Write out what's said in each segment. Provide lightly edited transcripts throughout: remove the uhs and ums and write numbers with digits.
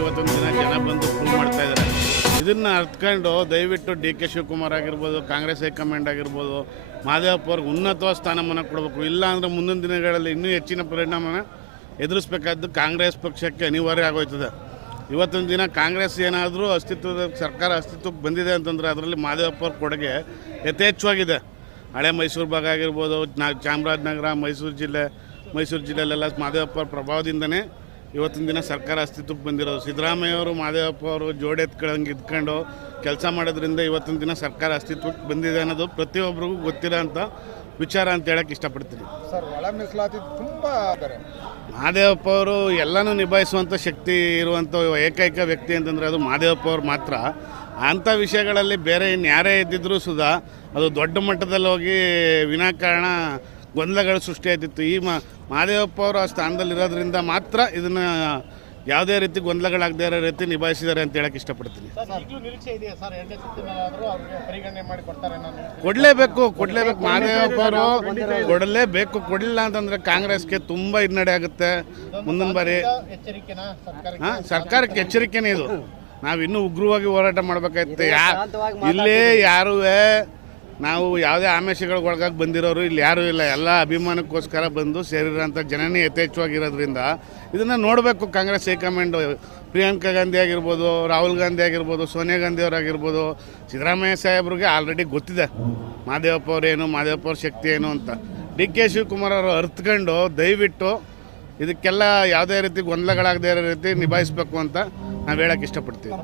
ಇವತ್ತೊಂದು ದಿನ ಜನ ಬಂದು ಪ್ರೂವ್ ಮಾಡ್ತಾ ಇದ್ದಾರೆ. ಇದನ್ನು ಅರ್ಥಕೊಂಡು ದಯವಿಟ್ಟು DK ಶಿವಕುಮಾರ್ ಆಗಿರ್ಬೋದು, ಕಾಂಗ್ರೆಸ್ ಹೈಕಮಾಂಡ್ ಆಗಿರ್ಬೋದು, ಮಹದೇವಪ್ಪ ಅವ್ರಿಗೆ ಉನ್ನತವಾದ ಸ್ಥಾನಮಾನ ಕೊಡಬೇಕು. ಇಲ್ಲ ಅಂದರೆ ಮುಂದಿನ ದಿನಗಳಲ್ಲಿ ಇನ್ನೂ ಹೆಚ್ಚಿನ ಪರಿಣಾಮನ ಎದುರಿಸಬೇಕಾದ್ದು ಕಾಂಗ್ರೆಸ್ ಪಕ್ಷಕ್ಕೆ ಅನಿವಾರ್ಯ ಆಗೋಯ್ತದೆ. ಇವತ್ತೊಂದು ದಿನ ಕಾಂಗ್ರೆಸ್ ಏನಾದರೂ ಸರ್ಕಾರ ಅಸ್ತಿತ್ವಕ್ಕೆ ಬಂದಿದೆ ಅಂತಂದರೆ ಅದರಲ್ಲಿ ಮಹದೇವಪ್ಪ ಅವ್ರ ಕೊಡುಗೆ ಯಥೇಚ್ಛವಾಗಿದೆ. ಹಳೆ ಮೈಸೂರು ಭಾಗ ಆಗಿರ್ಬೋದು, ಚಾಮರಾಜನಗರ, ಮೈಸೂರು ಜಿಲ್ಲೆಯಲ್ಲೆಲ್ಲ ಮಹದೇವಪ್ಪ ಅವ್ರ ಪ್ರಭಾವದಿಂದನೇ ಇವತ್ತಿನ ದಿನ ಸರ್ಕಾರ ಅಸ್ತಿತ್ವಕ್ಕೆ ಬಂದಿರೋದು. ಸಿದ್ದರಾಮಯ್ಯವರು ಮಹದೇವಪ್ಪ ಅವರು ಜೋಡೆತ್ಕೊಳ್ಳಂಗೆ ಇದ್ಕೊಂಡು ಕೆಲಸ ಮಾಡೋದ್ರಿಂದ ಇವತ್ತಿನ ದಿನ ಸರ್ಕಾರ ಅಸ್ತಿತ್ವಕ್ಕೆ ಬಂದಿದೆ ಅನ್ನೋದು ಪ್ರತಿಯೊಬ್ಬರಿಗೂ ಗೊತ್ತಿರೋ ಅಂಥ ವಿಚಾರ ಅಂತ ಹೇಳಕ್ಕೆ ಇಷ್ಟಪಡ್ತೀನಿ. ಸರ್, ಒಳ ಮೀಸಲಾತಿ ತುಂಬ ಮಹದೇವಪ್ಪ ಅವರು ಎಲ್ಲನೂ ನಿಭಾಯಿಸುವಂಥ ಶಕ್ತಿ ಇರುವಂಥ ಏಕೈಕ ವ್ಯಕ್ತಿ ಅಂತಂದರೆ ಅದು ಮಹದೇವಪ್ಪ ಅವ್ರು ಮಾತ್ರ. ಅಂಥ ವಿಷಯಗಳಲ್ಲಿ ಬೇರೆ ಇನ್ಯಾರೇ ಇದ್ದಿದ್ರೂ ಸುಧಾ ಅದು ದೊಡ್ಡ ಮಟ್ಟದಲ್ಲಿ ಹೋಗಿ ವಿನಾಕಾರಣ ಗೊಂದಲಗಳು ಸೃಷ್ಟಿಯಾಯ್ತಿತ್ತು. ಈ ಮಹದೇವಪ್ಪ ಅವರು ಆ ಸ್ಥಾನದಲ್ಲಿರೋದ್ರಿಂದ ಮಾತ್ರ ಇದನ್ನು ಯಾವುದೇ ರೀತಿ ಗೊಂದಲಗಳಾಗದೇ ಇರೋ ರೀತಿ ನಿಭಾಯಿಸಿದ್ದಾರೆ ಅಂತ ಹೇಳಕ್ಕೆ ಇಷ್ಟಪಡ್ತೀನಿ. ಕೊಡಲೇಬೇಕು ಮಹದೇವಪ್ಪ ಅವರು ಕೊಡಲೇಬೇಕು. ಕೊಡಲಿಲ್ಲ ಅಂತಂದರೆ ಕಾಂಗ್ರೆಸ್ಗೆ ತುಂಬ ಹಿನ್ನಡೆ ಆಗುತ್ತೆ ಮುಂದಿನ ಬಾರಿ. ಸರ್ಕಾರಕ್ಕೆ ಎಚ್ಚರಿಕೆನೇ ಇದು. ನಾವು ಇನ್ನೂ ಉಗ್ರವಾಗಿ ಹೋರಾಟ ಮಾಡಬೇಕಾಗುತ್ತೆ. ಇಲ್ಲೇ ಯಾರೂ ನಾವು ಯಾವುದೇ ಆಮಿಷಗಳಿಗೆ ಒಳಗಾಗಿ ಬಂದಿರೋರು ಇಲ್ಲಿ ಯಾರೂ ಇಲ್ಲ. ಎಲ್ಲ ಅಭಿಮಾನಕ್ಕೋಸ್ಕರ ಬಂದು ಸೇರಿರೋಂಥ ಜನನೇ ಯಥೇಚ್ಛವಾಗಿರೋದ್ರಿಂದ ಇದನ್ನು ನೋಡಬೇಕು. ಕಾಂಗ್ರೆಸ್ ಹೈಕಮಾಂಡು ಪ್ರಿಯಾಂಕಾ ಗಾಂಧಿ ಆಗಿರ್ಬೋದು, ರಾಹುಲ್ ಗಾಂಧಿ ಆಗಿರ್ಬೋದು, ಸೋನಿಯಾ ಗಾಂಧಿ ಅವರಾಗಿರ್ಬೋದು, ಸಿದ್ದರಾಮಯ್ಯ ಸಾಹೇಬ್ರಿಗೆ ಆಲ್ರೆಡಿ ಗೊತ್ತಿದೆ ಮಹದೇವಪ್ಪ ಅವರೇನು, ಮಹದೇವಪ್ಪ ಅವ್ರ ಶಕ್ತಿ ಏನು ಅಂತ. DK ಶಿವಕುಮಾರ್ ಅವರು ಅರ್ಥಕೊಂಡು ದಯವಿಟ್ಟು ಇದಕ್ಕೆಲ್ಲ ಯಾವುದೇ ರೀತಿ ಗೊಂದಲಗಳಾಗದೇ ಇರೋ ರೀತಿ ನಿಭಾಯಿಸಬೇಕು ಅಂತ ನಾವು ಹೇಳಕ್ಕೆ ಇಷ್ಟಪಡ್ತೀವಿ.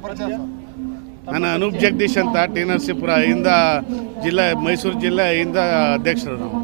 ನಾನು ಅನೂಪ್ ಜಗದೀಶ್ ಅಂತ, ಟಿ ನರಸೀಪುರ ಇಂದ ಮೈಸೂರು ಜಿಲ್ಲೆಯಿಂದ ಅಧ್ಯಕ್ಷರು ನಾವು.